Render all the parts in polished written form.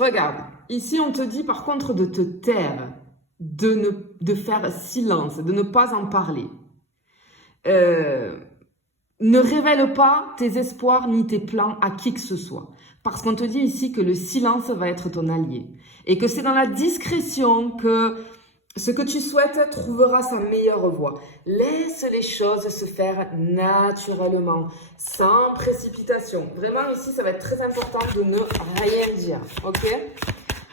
regarde. Ici, on te dit par contre de te taire, de faire silence, de ne pas en parler. Ne révèle pas tes espoirs ni tes plans à qui que ce soit. Parce qu'on te dit ici que le silence va être ton allié. Et que c'est dans la discrétion que ce que tu souhaites trouvera sa meilleure voie. Laisse les choses se faire naturellement, sans précipitation. Vraiment ici, ça va être très important de ne rien dire. Ok?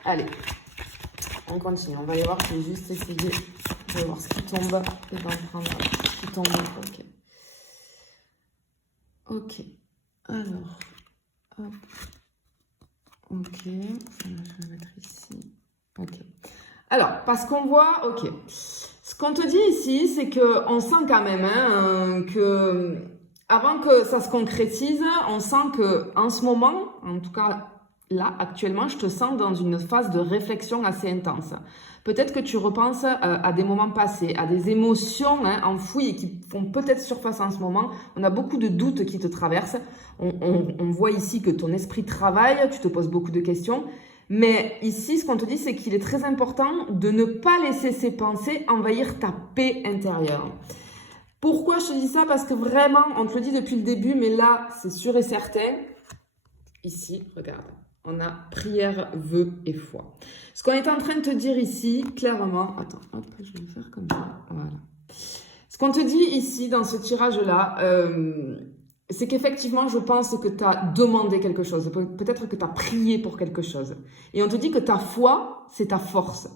Allez, on continue. On va y voir, je vais juste essayer de voir ce qui tombe et d'en prendre ce qui tombe. Ok. Ok, alors, hop, ok, je vais le mettre ici, ok. Alors, parce qu'on voit, ok, ce qu'on te dit ici, c'est qu'on sent quand même que, avant que ça se concrétise, on sent que en ce moment, en tout cas là, actuellement, je te sens dans une phase de réflexion assez intense. Peut-être que tu repenses à des moments passés, à des émotions enfouies qui font peut-être surface en ce moment. On a beaucoup de doutes qui te traversent. On voit ici que ton esprit travaille, tu te poses beaucoup de questions. Mais ici, ce qu'on te dit, c'est qu'il est très important de ne pas laisser ces pensées envahir ta paix intérieure. Pourquoi je te dis ça? Parce que vraiment, on te le dit depuis le début, mais là, c'est sûr et certain. Ici, regarde. On a prière, vœu et foi. Ce qu'on est en train de te dire ici, clairement... Attends, hop, je vais le faire comme ça. Voilà. Ce qu'on te dit ici, dans ce tirage-là, c'est qu'effectivement, je pense que tu as demandé quelque chose. Peut-être que tu as prié pour quelque chose. Et on te dit que ta foi, c'est ta force.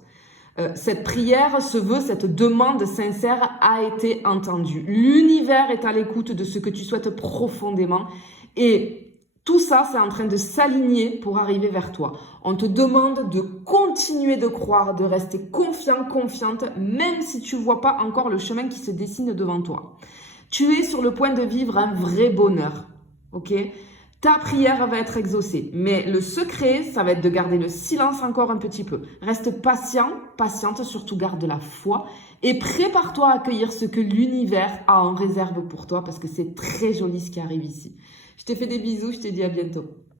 Cette prière, ce vœu, cette demande sincère a été entendue. L'univers est à l'écoute de ce que tu souhaites profondément. Et... tout ça, c'est en train de s'aligner pour arriver vers toi. On te demande de continuer de croire, de rester confiant, confiante, même si tu ne vois pas encore le chemin qui se dessine devant toi. Tu es sur le point de vivre un vrai bonheur, ok? Ta prière va être exaucée, mais le secret, ça va être de garder le silence encore un petit peu. Reste patient, patiente, surtout garde la foi et prépare-toi à accueillir ce que l'univers a en réserve pour toi parce que c'est très joli ce qui arrive ici. Je te fais des bisous, je te dis à bientôt.